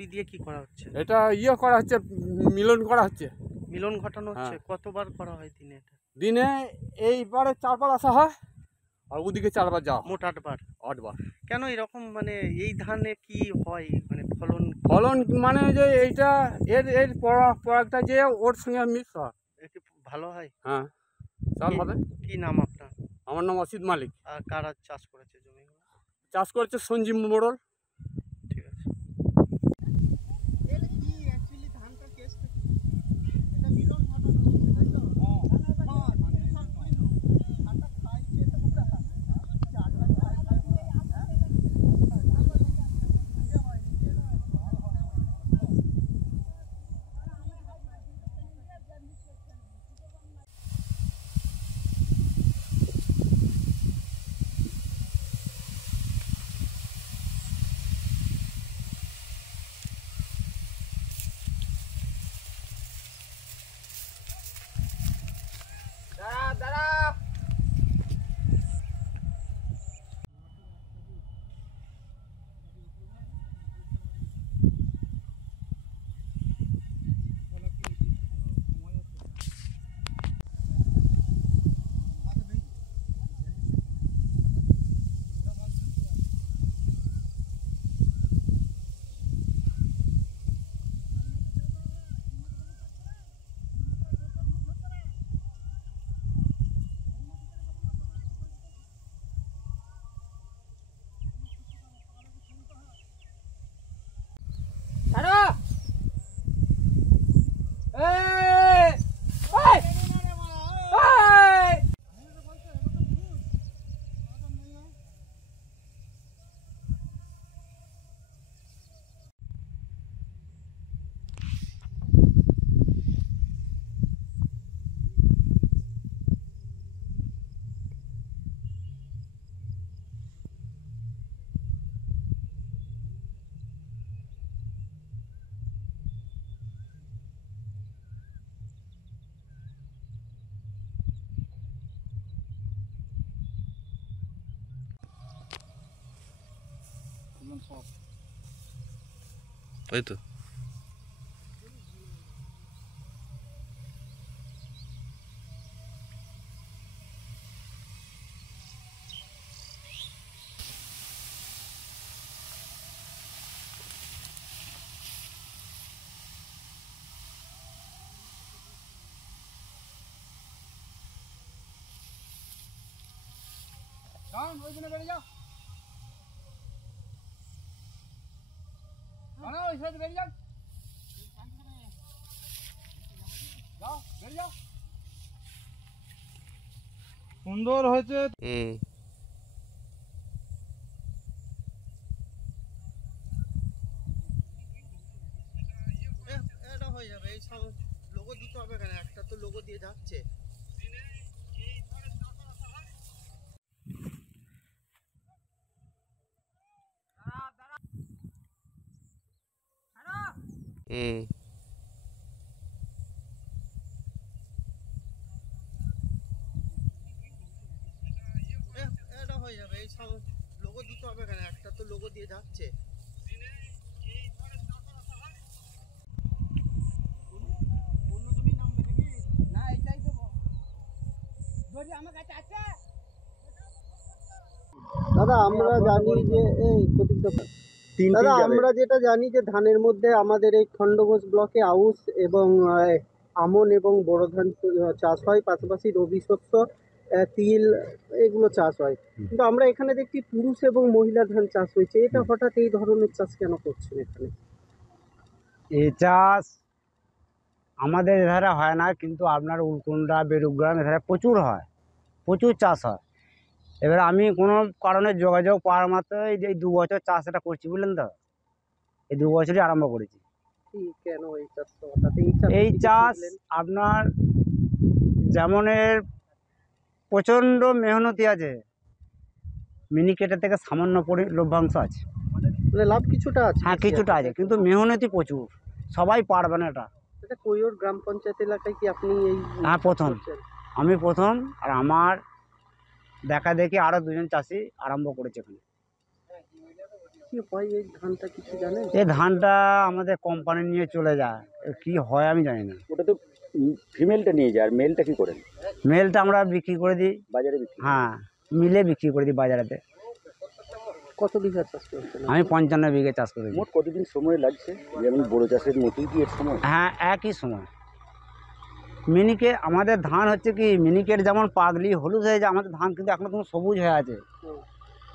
ছুরি দিয়ে কি করা হচ্ছে? এটা ইয়ে করা হচ্ছে, মিলন করা হচ্ছে। মিলন ঘটানো হচ্ছে। কতবার করা হয় দিনে এটা? দিনে এইবারে 4 বার আসা হয়, আর ওদিকে 4 বার যাওয়া, মোট 8 বার। 8 বার। কেন এরকম, মানে এই ধানে কি হয়, মানে ফলন? ফলন মানে যে এইটা এর এর পরাগটা যে ওর সঙ্গে মিক্স হয়। একটু ভালো হয়। হ্যাঁ, চাল হবে। কি নাম আপনার? আমার নাম অসিত মালিক। আর কারা চাষ করেছে জমিগুলো? চাষ করছে সঞ্জীব মোড়ল। ঠিক আছে। ওই তো বেড়ে যাও, ওই সাইডে বেড়ে যাও, যাও বেড়ে যাও। সুন্দর হয়েছে। এটা হয়ে যাবে। এই লোগো দিতে হবে কেন? একটা তো লোগো দিয়ে যাচ্ছে। এটা হয়ে যাবে। এই লোগো দিতে হবে কেন? একটা তো লোগো দিয়ে যাচ্ছে। দাদা আমরা জানি যে দাদা আমরা যেটা জানি যে ধানের মধ্যে আমাদের এই খণ্ডঘোষ ব্লকে আউশ এবং আমন এবং বোরো ধান চাষ হয়, পাশাপাশি রবি শস্য, তিল, এগুলো চাষ হয়। কিন্তু আমরা এখানে দেখছি পুরুষ এবং মহিলা ধান চাষ হয়েছে। এটা হঠাৎ এই ধরনের চাষ কেন করছেন এখানে? এই চাষ আমাদের এধারে হয় না, কিন্তু আপনার উলকুন্ডা, বেরুগ্রাম এধারে প্রচুর হয়, প্রচুর চাষ হয়। এবার আমি কোনো কারণে যোগাযোগ পাওয়ার মাত্রই এই 2 বছর চাষ এটা করছি, বুঝলেন তো। এই 2 বছরই আরম্ভ করেছি। কেন এই চাষ? এই চাষ আপনার যেমনের প্রচণ্ড মেহনতি আছে, মিনিকেটের থেকে সামান্য লভ্যাংশ আছে, মানে লাভ কিছুটা আছে। হ্যাঁ কিছুটা আছে, কিন্তু মেহনতি প্রচুর, সবাই পারবে না এটা। কৈয়র গ্রাম পঞ্চায়েত এলাকায় কি আপনি এই? হ্যাঁ প্রথম, আমি প্রথম, আর আমার দেখা দেখি আরও 2জন চাষি আরম্ভ করেছে এখানে। কি হয় এই ধানটা কিছু জানেন? এই ধানটা আমাদের কোম্পানি নিয়ে চলে যায়, কি হয় আমি জানি না। ওটা তো ফিমেলটা নিয়ে যায়, আর মেলটা কি করেন? মেলটা আমরা বিক্রি করে দিই বাজারে বিক্রি? হ্যাঁ, মিলে বিক্রি করে দিই বাজারেতে। কত বিঘা চাষ করছেন? আমি 55 বিঘে চাষ করেছি। মোট কতদিন সময় লাগছে? যেমন বড় চাষের মতোই কি এর সময়? হ্যাঁ, একই সময়। মিনিকে আমাদের ধান হচ্ছে কি, মিনিকেট যেমন পাগলি হলুদ হয়ে যায়, আমাদের ধান কিন্তু এখনো কোনো সবুজ হয়ে আছে।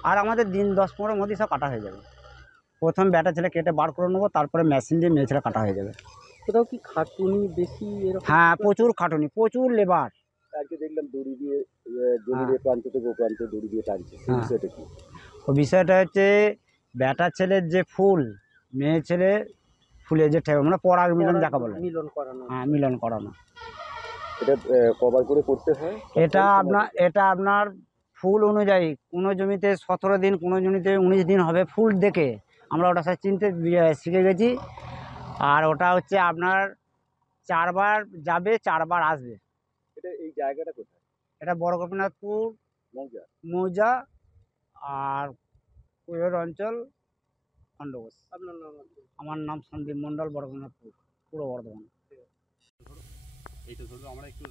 আর আমাদের দিন 10-15 মধ্যেই সব কাটা হয়ে যাবে। প্রথম ব্যাটা ছেলে কেটে বার করে নেবো, তারপরে মেশিন দিয়ে মেয়ে ছেলে কাটা হয়ে যাবে। কোথাও কি খাটুনি বেশি এরকম? হ্যাঁ, প্রচুর খাটুনি, প্রচুর লেবার। আজকে দেখলাম দড়ি দিয়ে জমির এ প্রান্ত থেকে ও প্রান্তে দড়ি দিয়ে টানছে, এই বিষয়টা কি? ও বিষয়টা হচ্ছে ব্যাটা ছেলের যে ফুল, মেয়ে ছেলে ফুলে যে ঠেবে, মানে পরাগ মিলন যাকে বলে। মিলন করানো। হ্যাঁ, মিলন করানো। এটা কভার করে করতে হয়? এটা আপনার ফুল অনুযায়ী, কোনো জমিতে 17 দিন, কোনো জমিতে 19 দিন হবে ফুল দেখে আমরা ওটা সাথে চিনতে শিখে গেছি। আর ওটা হচ্ছে আপনার 4 বার যাবে, 4 বার আসবে। এটা এই জায়গাটা কোথায়? এটা বড় গোপীনাথপুর মৌজা? মৌজা আর কৈর অঞ্চল, খণ্ডঘোষ। আপনার নাম? আমার নাম সন্দীপ মণ্ডল, বড় গোপীনাথপুর, পূর্ব বর্ধমান। এইটা ধরো আমরা একটু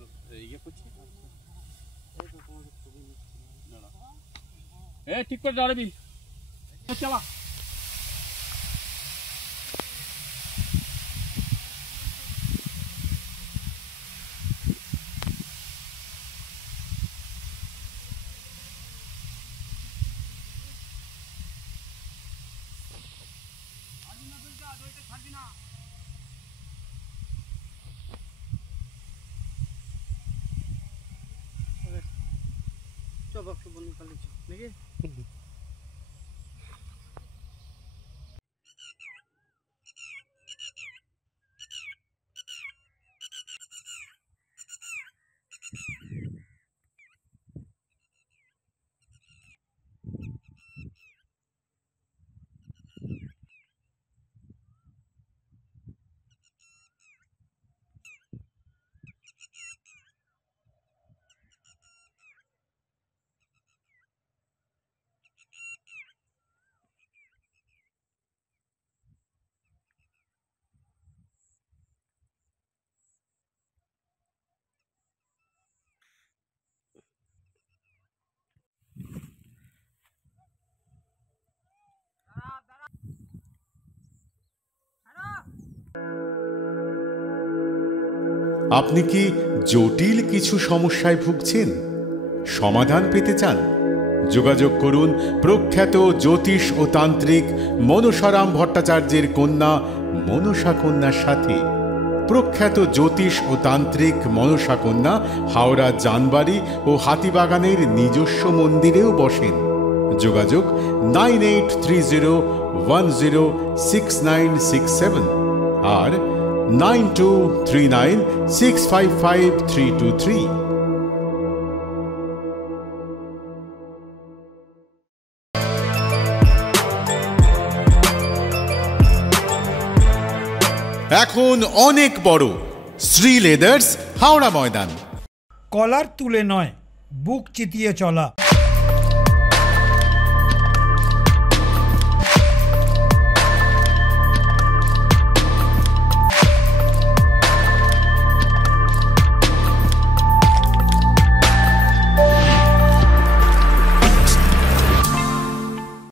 ইয়ে করছি। ঠিক করে দাঁড়াবি, চালা। নাকি? আপনি কি জটিল কিছু সমস্যায় ভুগছেন, সমাধান পেতে চান? যোগাযোগ করুন প্রখ্যাত জ্যোতিষ ও তান্ত্রিক মনসারাম ভট্টাচার্যের কন্যা মনসা কন্যার সাথে। প্রখ্যাত জ্যোতিষ ও তান্ত্রিক মনসা কন্যা হাওড়া জানবাড়ি ও হাতিবাগানের নিজস্ব মন্দিরেও বসেন। যোগাযোগ 9830106967 আর 9239655323। এখন অনেক বড় শ্রী লেদার্স, হাওড়া ময়দান। কলার তুলে নয়, বুক চিতিয়ে চলা।